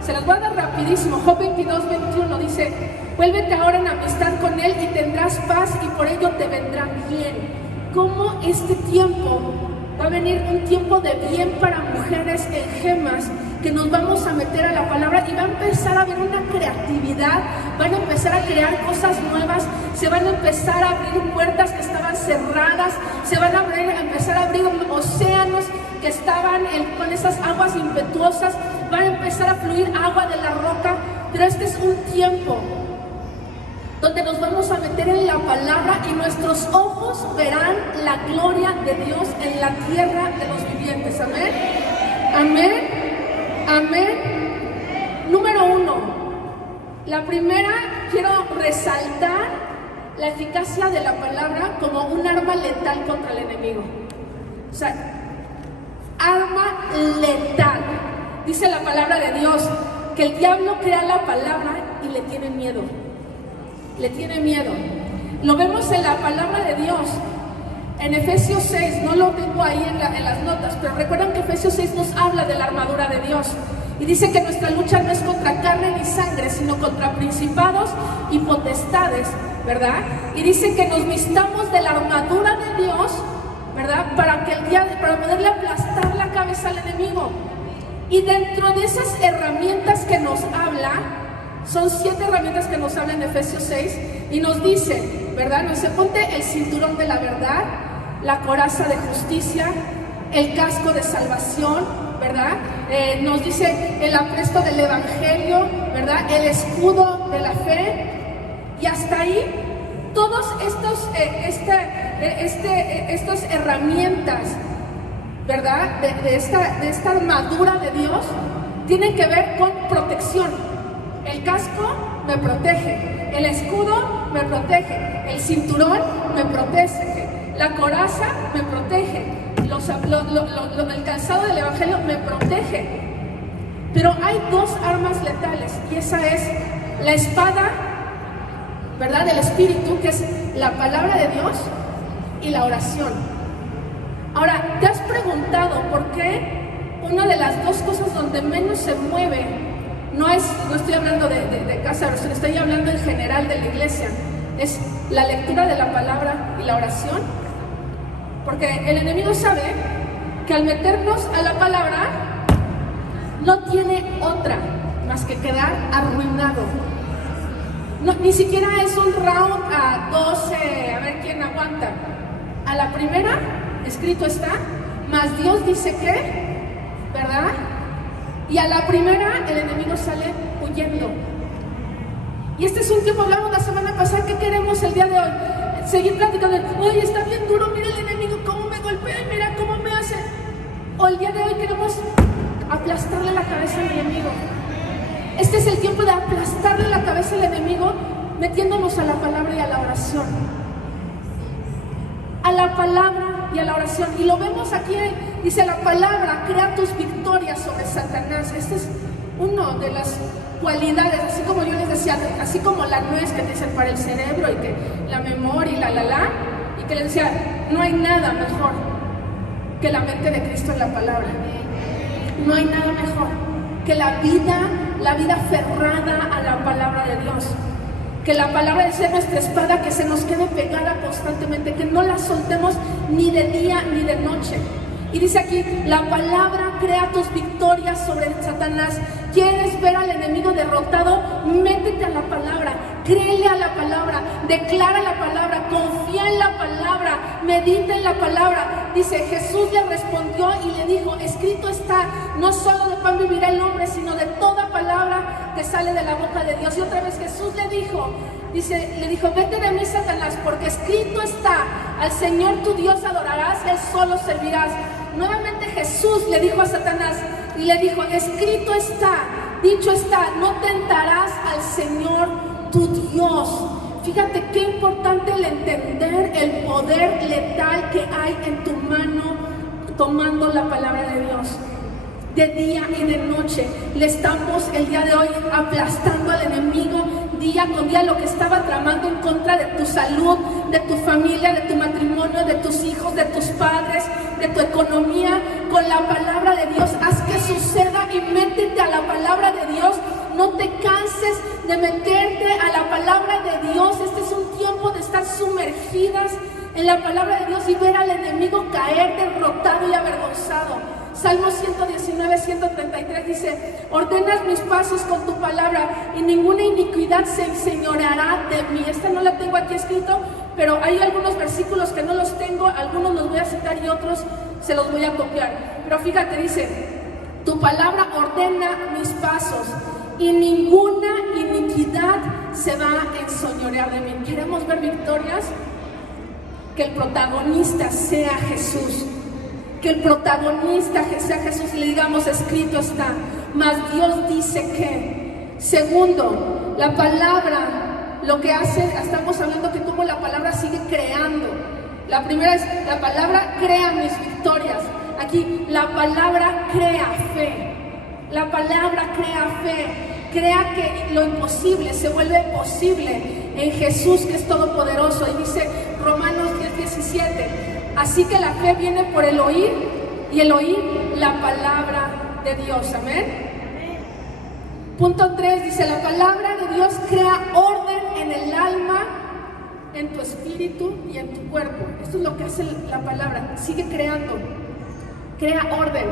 se las voy a dar rapidísimo. Job 22, 21 dice: vuélvete ahora en amistad con Él y tendrás paz, y por ello te vendrá bien. ¿Cómo este tiempo va a venir un tiempo de bien para mujeres en Gemas? Que nos vamos a meter a la palabra y va a empezar a haber una creatividad, van a empezar a crear cosas nuevas, se van a empezar a abrir puertas que estaban cerradas, se van a empezar a abrir océanos que estaban con esas aguas impetuosas, va a empezar a fluir agua de la roca. Pero este es un tiempo donde nos vamos a meter en la palabra y nuestros ojos verán la gloria de Dios en la tierra de los vivientes. Amén, amén. Amén. Número 1. La primera, quiero resaltar la eficacia de la palabra como un arma letal contra el enemigo. O sea, arma letal. Dice la palabra de Dios que el diablo crea la palabra y le tiene miedo. Le tiene miedo. Lo vemos en la palabra de Dios. En Efesios 6, no lo tengo ahí en las notas, pero recuerdan que Efesios 6 nos habla de la armadura de Dios. Y dice que nuestra lucha no es contra carne ni sangre, sino contra principados y potestades, ¿verdad? Y dice que nos vistamos de la armadura de Dios, ¿verdad? Para poderle aplastar la cabeza al enemigo. Y dentro de esas herramientas que nos habla, son 7 herramientas que nos hablan en Efesios 6, y nos dice, ¿verdad? Nos dice: ponte el cinturón de la verdad, la coraza de justicia, el casco de salvación, ¿verdad? Nos dice el apresto del evangelio, ¿verdad? El escudo de la fe. Y hasta ahí, todos estas herramientas, ¿verdad? De esta armadura de Dios, tienen que ver con protección. El casco me protege, el escudo me protege, el cinturón me protege, la coraza me protege, el calzado del evangelio me protege. Pero hay 2 armas letales, y esa es la espada, ¿verdad?, del Espíritu, que es la palabra de Dios, y la oración. Ahora, ¿te has preguntado por qué una de las 2 cosas donde menos se mueve? No estoy hablando de casa de oración, estoy hablando en general de la iglesia. Es la lectura de la palabra y la oración. Porque el enemigo sabe que al meternos a la palabra no tiene otra más que quedar arruinado. No, ni siquiera es un round a 12, a ver quién aguanta. A la primera, escrito está, más Dios dice que, ¿verdad? Y a la primera el enemigo sale huyendo. Y este es un tiempo, hablamos la semana pasada, ¿qué queremos el día de hoy? Seguir platicando, oye, está bien duro, mira el enemigo cómo me golpea, mira cómo me hace. O el día de hoy queremos aplastarle la cabeza al enemigo. Este es el tiempo de aplastarle la cabeza al enemigo, metiéndonos a la palabra y a la oración. A la palabra y a la oración. Y lo vemos aquí, dice la palabra, crea tus victorias sobre Satanás. Esta es una de las cualidades, así como yo les decía, así como la nuez que te dicen para el cerebro, y que la memoria y y que les decía, no hay nada mejor que la mente de Cristo en la palabra. No hay nada mejor que la vida aferrada a la palabra de Dios. Que la palabra de ser nuestra espada, que se nos quede pegada constantemente, que no la soltemos ni de día ni de noche. Y dice aquí, la palabra crea tus victorias sobre Satanás. ¿Quieres ver al enemigo derrotado? Métete a la palabra, créele a la palabra, declara la palabra, confía en la palabra, medita en la palabra. Dice, Jesús le respondió y le dijo, escrito está, no solo de pan vivirá el hombre, sino de toda palabra que sale de la boca de Dios. Y otra vez Jesús le dijo, Dice, le dijo, vete de mí, Satanás, porque escrito está, al Señor tu Dios adorarás, Él solo servirás. Nuevamente Jesús le dijo a Satanás, y le dijo, escrito está, dicho está, no tentarás al Señor tu Dios. Fíjate qué importante el entender el poder letal que hay en tu mano tomando la palabra de Dios. De día y de noche le estamos el día de hoy aplastando al enemigo día con día, lo que estaba tramando en contra de tu salud, de tu familia, de tu matrimonio, de tus hijos, de tus padres, de tu economía. Con la palabra de Dios haz que suceda y métete a la palabra de Dios. No te canses de meterte a la palabra de Dios. Este es un tiempo de estar sumergidas en la palabra de Dios y ver al enemigo caer derrotado y avergonzado. Salmo 119, 133 dice, ordenas mis pasos con tu palabra y ninguna iniquidad se enseñoreará de mí. Esta no la tengo aquí escrito, pero hay algunos versículos que no los tengo, algunos los voy a citar y otros se los voy a copiar. Pero fíjate, dice, tu palabra ordena mis pasos y ninguna iniquidad se va a enseñorear de mí. ¿Queremos ver victorias? Que el protagonista sea Jesús. Que el protagonista sea Jesús y le digamos, escrito está. Mas Dios dice que. Segundo, la palabra, lo que hace, estamos hablando que como la palabra sigue creando. La primera es, la palabra crea mis victorias. Aquí, la palabra crea fe. La palabra crea fe. Crea que lo imposible se vuelve posible en Jesús, que es todopoderoso. Y dice Romanos 10:17. Así que la fe viene por el oír y el oír la palabra de Dios. Amén. Punto 3 dice, la palabra de Dios crea orden en el alma, en tu espíritu y en tu cuerpo. Esto es lo que hace la palabra, sigue creando, crea orden.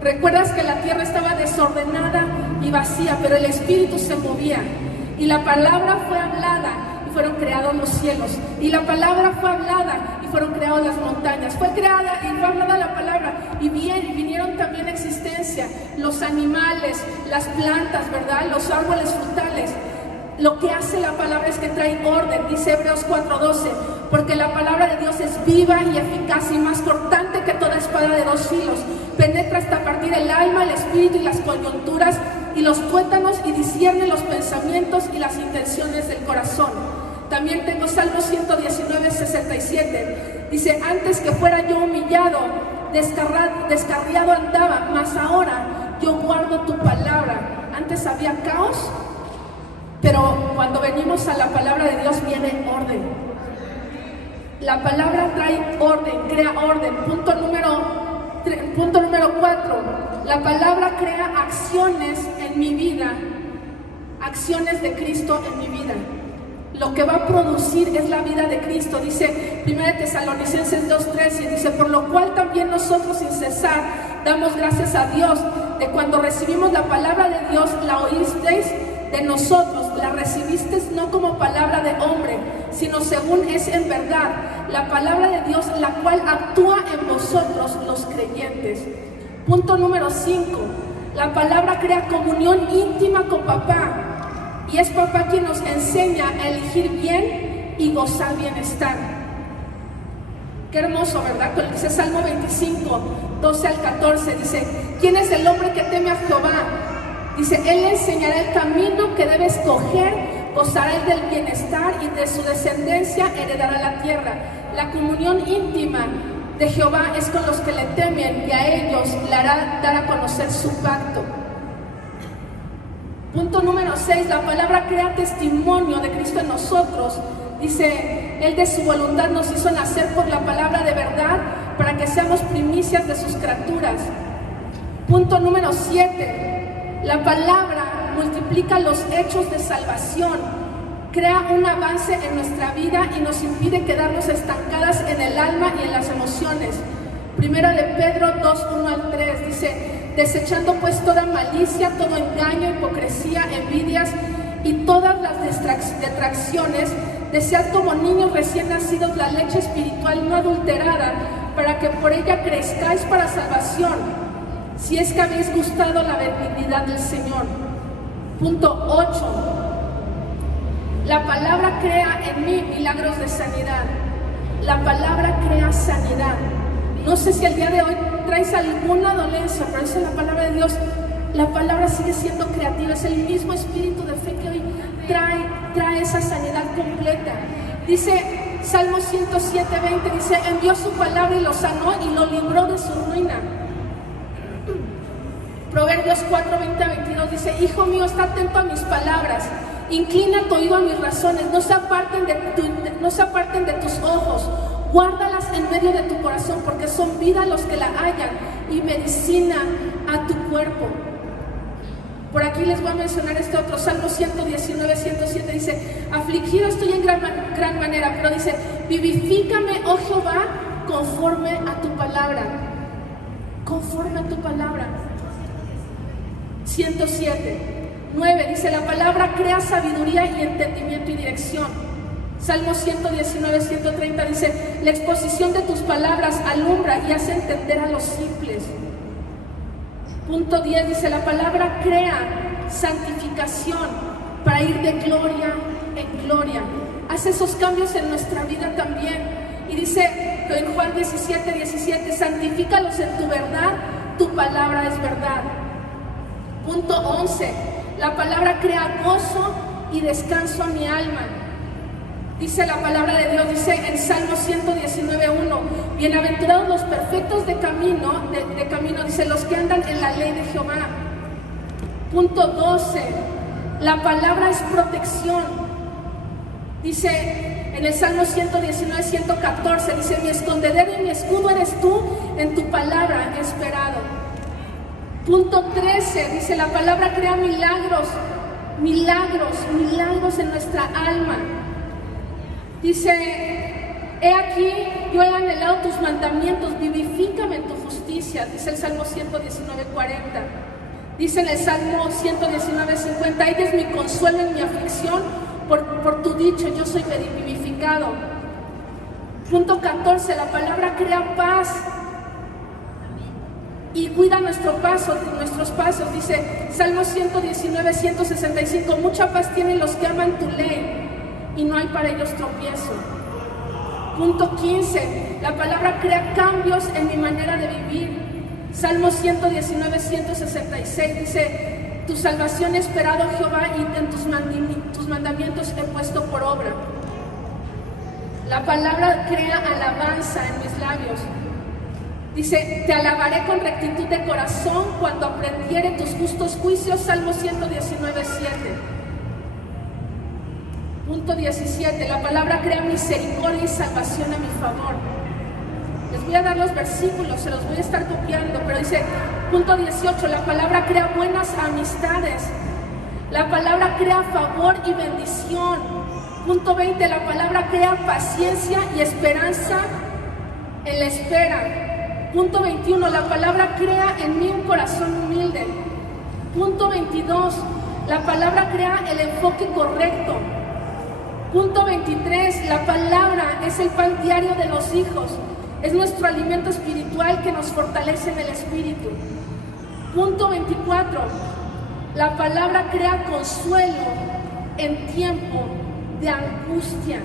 Recuerdas que la tierra estaba desordenada y vacía, pero el espíritu se movía. Y la palabra fue hablada y fueron creados los cielos. Y la palabra fue hablada y fueron creadas las montañas. Fue creada y fue hablada la palabra. Y vinieron también a existencia los animales, las plantas, ¿verdad? Los árboles frutales. Lo que hace la palabra es que trae orden, dice Hebreos 4:12, porque la palabra de Dios es viva y eficaz y más cortante que toda espada de dos filos. Penetra hasta partir el alma, el espíritu y las coyunturas y los tuétanos y discierne los pensamientos y las intenciones del corazón. También tengo Salmo 119:67. Dice, antes que fuera yo humillado, descarriado andaba, mas ahora yo guardo tu palabra. Antes había caos, pero cuando venimos a la palabra de Dios viene orden. La palabra trae orden, crea orden. Punto número 4. La palabra crea acciones en mi vida, acciones de Cristo en mi vida. Lo que va a producir es la vida de Cristo. Dice 1 Tesalonicenses 2:13, dice, por lo cual también nosotros sin cesar damos gracias a Dios de cuando recibimos la palabra de Dios, la oísteis de nosotros, la recibisteis no como palabra de hombre, sino según es en verdad, la palabra de Dios, la cual actúa en vosotros los creyentes. Punto número 5. La palabra crea comunión íntima con papá. Y es papá quien nos enseña a elegir bien y gozar bienestar. Qué hermoso, ¿verdad? Dice Salmo 25:12-14, dice, ¿quién es el hombre que teme a Jehová? Dice, él le enseñará el camino que debe escoger, gozará él del bienestar y de su descendencia heredará la tierra. La comunión íntima de Jehová es con los que le temen y a ellos le hará dar a conocer su pacto. Punto número 6, la palabra crea testimonio de Cristo en nosotros. Dice, él de su voluntad nos hizo nacer por la palabra de verdad para que seamos primicias de sus criaturas. Punto número 7, la palabra multiplica los hechos de salvación, crea un avance en nuestra vida y nos impide quedarnos estancadas en el alma y en las emociones. Primera de Pedro 2:1-3 dice, desechando pues toda malicia, todo engaño, hipocresía, envidias y todas las detracciones, desead como niños recién nacidos la leche espiritual no adulterada, para que por ella crezcáis para salvación, si es que habéis gustado la benignidad del Señor. Punto 8. La palabra crea en mí milagros de sanidad. La palabra crea sanidad. No sé si el día de hoy traes alguna dolencia, pero esa es la palabra de Dios. La palabra sigue siendo creativa, es el mismo espíritu de fe que hoy trae esa sanidad completa. Dice Salmo 107:20, dice, envió su palabra y lo sanó y lo libró de su ruina. Proverbios 4:20-22 dice, hijo mío, está atento a mis palabras, inclina tu oído a mis razones, no se aparten de tus ojos, guárdalas en medio de tu corazón, porque son vida los que la hallan y medicina a tu cuerpo. Por aquí les voy a mencionar este otro, Salmo 119:107 dice, afligido estoy en gran manera, pero dice, vivifícame, oh Jehová, conforme a tu palabra. Conforme a tu palabra. 107:9 dice, la palabra crea sabiduría y entendimiento y dirección. Salmo 119:130 dice, la exposición de tus palabras alumbra y hace entender a los simples. Punto 10 dice, la palabra crea santificación para ir de gloria en gloria. Hace esos cambios en nuestra vida también. Y dice en Juan 17:17, santifícalos en tu verdad, tu palabra es verdad. Punto 11, la palabra crea gozo y descanso a mi alma. Dice la palabra de Dios, dice en Salmo 119:1, bienaventurados los perfectos de camino, dice los que andan en la ley de Jehová. Punto 12, la palabra es protección. Dice en el Salmo 119:114, dice, mi escondedero y mi escudo eres tú, en tu palabra he esperado. Punto 13, dice la palabra crea milagros en nuestra alma. Dice, he aquí, yo he anhelado tus mandamientos, vivifícame en tu justicia, dice el Salmo 119:40. Dice en el Salmo 119:50, ella es mi consuelo en mi aflicción, por tu dicho yo soy vivificado. Punto 14, la palabra crea paz y cuida nuestros pasos, dice Salmo 119:165, mucha paz tienen los que aman tu ley y no hay para ellos tropiezo. Punto 15, la palabra crea cambios en mi manera de vivir. Salmo 119:166 dice, tu salvación he esperado, Jehová, y en tus mandamientos he puesto por obra. La palabra crea alabanza en mis labios. Dice, te alabaré con rectitud de corazón cuando aprendiere tus justos juicios. Salmo 119:7. Punto 17, la palabra crea misericordia y salvación a mi favor. Les voy a dar los versículos, se los voy a estar copiando, pero dice, punto 18, la palabra crea buenas amistades. La palabra crea favor y bendición. Punto 20, la palabra crea paciencia y esperanza en la espera. Punto 21, la palabra crea en mí un corazón humilde. Punto 22, la palabra crea el enfoque correcto. Punto 23, la palabra es el pan diario de los hijos, es nuestro alimento espiritual que nos fortalece en el espíritu. Punto 24, la palabra crea consuelo en tiempo de angustia.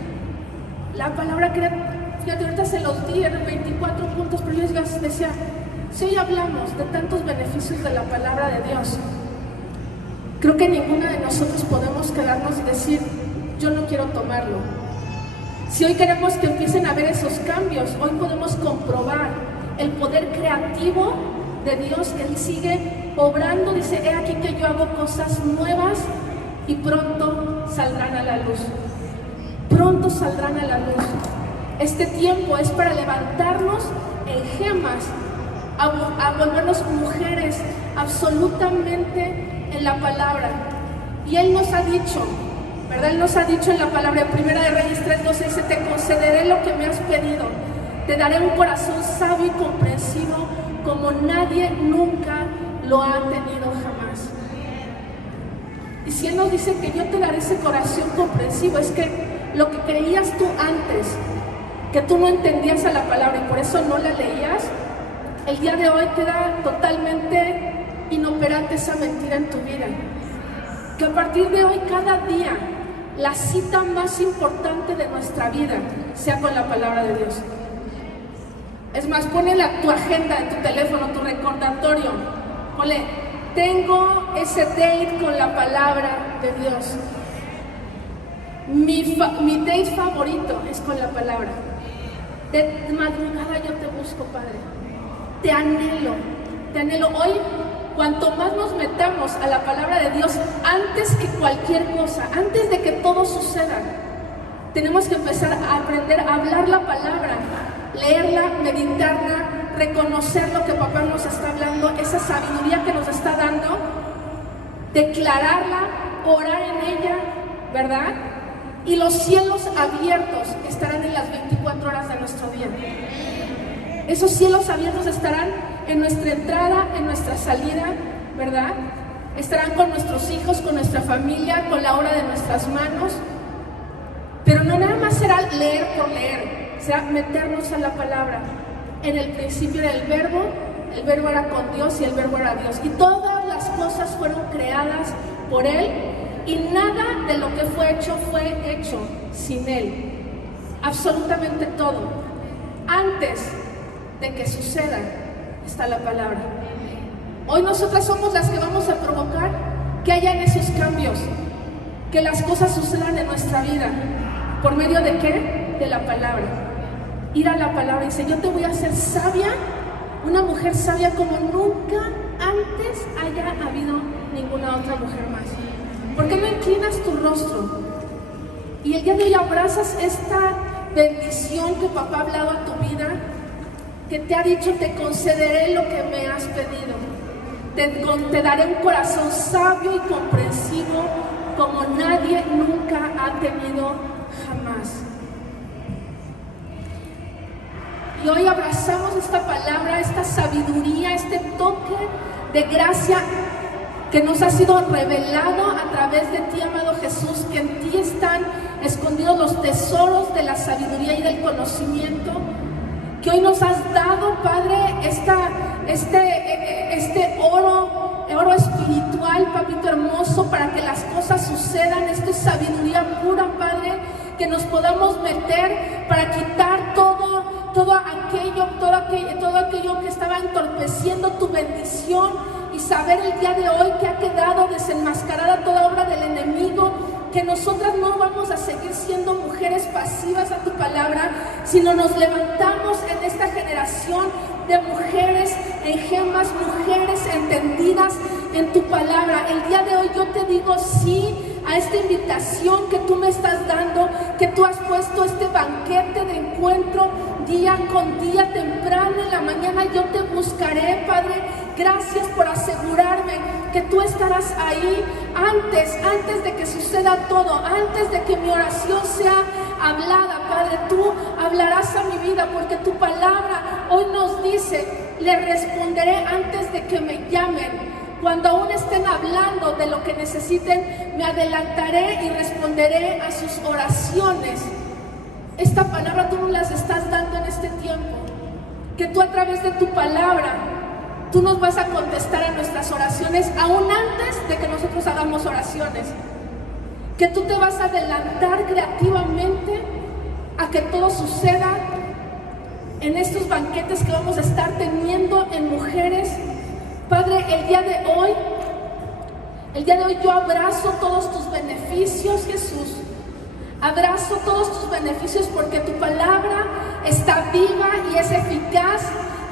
La palabra crea, fíjate, ahorita se los di, eran 24 puntos, pero yo decía, si hoy hablamos de tantos beneficios de la palabra de Dios, creo que ninguna de nosotros podemos quedarnos y decir, yo no quiero tomarlo. Si hoy queremos que empiecen a haber esos cambios, hoy podemos comprobar el poder creativo de Dios, que Él sigue obrando. Dice, he aquí que yo hago cosas nuevas y pronto saldrán a la luz. Pronto saldrán a la luz. Este tiempo es para levantarnos en gemas, a volvernos mujeres absolutamente en la palabra. Y Él nos ha dicho, ¿verdad? Él nos ha dicho en la palabra, en Primera de Reyes 3:12, dice, te concederé lo que me has pedido, te daré un corazón sabio y comprensivo como nadie nunca lo ha tenido jamás. Y si Él nos dice que yo te daré ese corazón comprensivo, es que lo que creías tú antes, que tú no entendías a la palabra y por eso no la leías, el día de hoy queda totalmente inoperante esa mentira en tu vida. Que a partir de hoy, cada día, la cita más importante de nuestra vida sea con la palabra de Dios. Es más, ponle a tu agenda de tu teléfono, tu recordatorio. Ponle, tengo ese date con la palabra de Dios. Mi date favorito es con la palabra. De madrugada yo te busco, Padre. Te anhelo. Hoy, cuanto más nos metamos a la palabra de Dios, antes que cualquier cosa, antes de que todo suceda, tenemos que empezar a aprender a hablar la palabra, leerla, meditarla, reconocer lo que papá nos está hablando, esa sabiduría que nos está dando, declararla, orar en ella, ¿verdad? Y los cielos abiertos estarán en las 24 horas de nuestro día. Esos cielos abiertos estarán en nuestra entrada, en nuestra salida, ¿verdad? Estarán con nuestros hijos, con nuestra familia, con la obra de nuestras manos. Pero no nada más será leer por leer, será meternos a la palabra. En el principio era el verbo era con Dios y el verbo era Dios. Y todas las cosas fueron creadas por Él y nada de lo que fue hecho sin Él. Absolutamente todo. Antes de que suceda está la palabra. Hoy nosotras somos las que vamos a provocar que hayan esos cambios, que las cosas sucedan en nuestra vida. ¿Por medio de qué? De la palabra. Ir a la palabra y dice, yo te voy a hacer sabia, una mujer sabia como nunca antes haya habido ninguna otra mujer más. ¿Por qué no inclinas tu rostro? Y el día de hoy abrazas esta bendición que papá ha hablado a tu vida, que te ha dicho, te concederé lo que me has pedido. Te daré un corazón sabio y comprensivo como nadie nunca ha tenido jamás. Y hoy abrazamos esta palabra, esta sabiduría, este toque de gracia que nos ha sido revelado a través de ti, amado Jesús, que en ti están escondidos los tesoros de la sabiduría y del conocimiento, que hoy nos has dado, Padre, este oro espiritual, papito hermoso, para que las cosas sucedan. Esta es sabiduría pura, Padre, que nos podamos meter para quitar todo aquello que estaba entorpeciendo tu bendición, y saber el día de hoy que ha quedado desenmascarada toda obra del enemigo, que nosotras no vamos a seguir siendo mujeres pasivas a tu palabra, sino nos levantamos en esta generación de mujeres engemas, mujeres entendidas en tu palabra. El día de hoy yo te digo sí a esta invitación que tú me estás dando, que tú has puesto este banquete de encuentro día con día, temprano en la mañana. Yo te buscaré, Padre. Gracias por asegurarme que tú estarás ahí antes de que suceda todo, antes de que mi oración sea hablada, Padre. Tú hablarás a mi vida, porque tu palabra hoy nos dice, le responderé antes de que me llamen. Cuando aún estén hablando de lo que necesiten, me adelantaré y responderé a sus oraciones. Esta palabra tú nos las estás dando en este tiempo, que tú a través de tu palabra, tú nos vas a contestar a nuestras oraciones, aún antes de que nosotros hagamos oraciones. Que tú te vas a adelantar creativamente a que todo suceda en estos banquetes que vamos a estar teniendo en mujeres. Padre, el día de hoy yo abrazo todos tus beneficios, Jesús. Abrazo todos tus beneficios, porque tu palabra está viva y es eficaz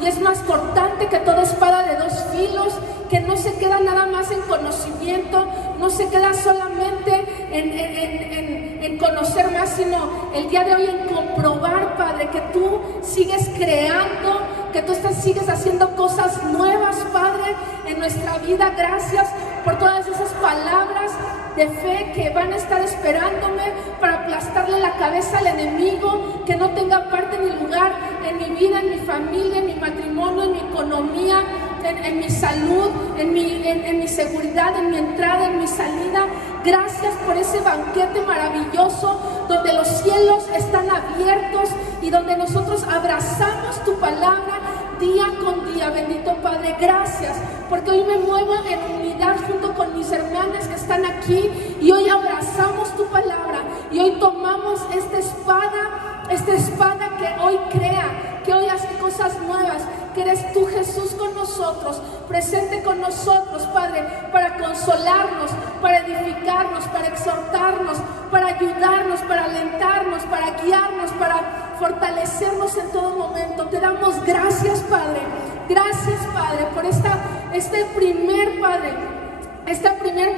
y es más cortante que toda espada de dos filos, que no se queda nada más en conocimiento, no se queda solamente en conocer más, sino el día de hoy en comprobar, Padre, que tú sigues creando, que tú sigues haciendo cosas nuevas, Padre, en nuestra vida. Gracias por todas esas palabras de fe que van a estar esperándome para aplastarle la cabeza al enemigo, que no tenga parte ni lugar en mi vida, en mi familia, en mi matrimonio, en mi economía, en mi salud, en mi seguridad, en mi entrada, en mi salida. Gracias por ese banquete maravilloso donde los cielos están abiertos y donde nosotros abrazamos tu palabra día con día, bendito Padre. Gracias, porque hoy me muevo en unidad junto con mis hermanas que están aquí y hoy abrazamos tu palabra y hoy tomamos esta espada que hoy crea, que hoy hace cosas nuevas, que eres tú, Jesús, con nosotros, presente con nosotros, Padre, para consolarnos, para edificarnos, para exhortarnos, para ayudarnos, para alentarnos, para guiarnos, para fortalecernos en todo momento. Te damos gracias, Padre. Gracias, Padre, por esta primer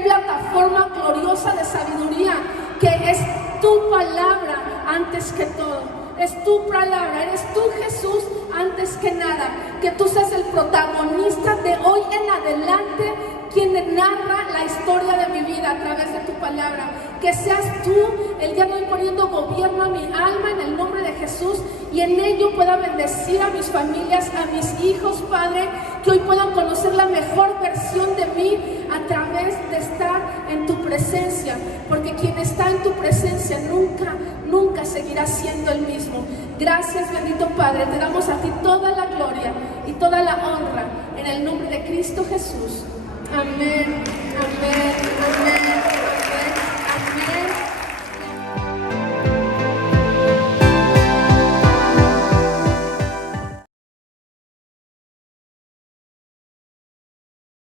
plataforma gloriosa de sabiduría, que es tu palabra antes que todo. Es tu palabra, eres tú, Jesús, antes que nada. Que tú seas el protagonista de hoy en adelante, quien narra la historia de mi vida a través de tu palabra. Que seas tú el día de hoy poniendo gobierno a mi alma en el nombre de Jesús, y en ello pueda bendecir a mis familias, a mis hijos, Padre, que hoy puedan conocer la mejor versión de mí a través de estar en tu presencia, porque quien está en tu presencia nunca seguirá siendo el mismo. Gracias, bendito Padre, te damos a ti toda la gloria y toda la honra en el nombre de Cristo Jesús. Amén, amén, amén.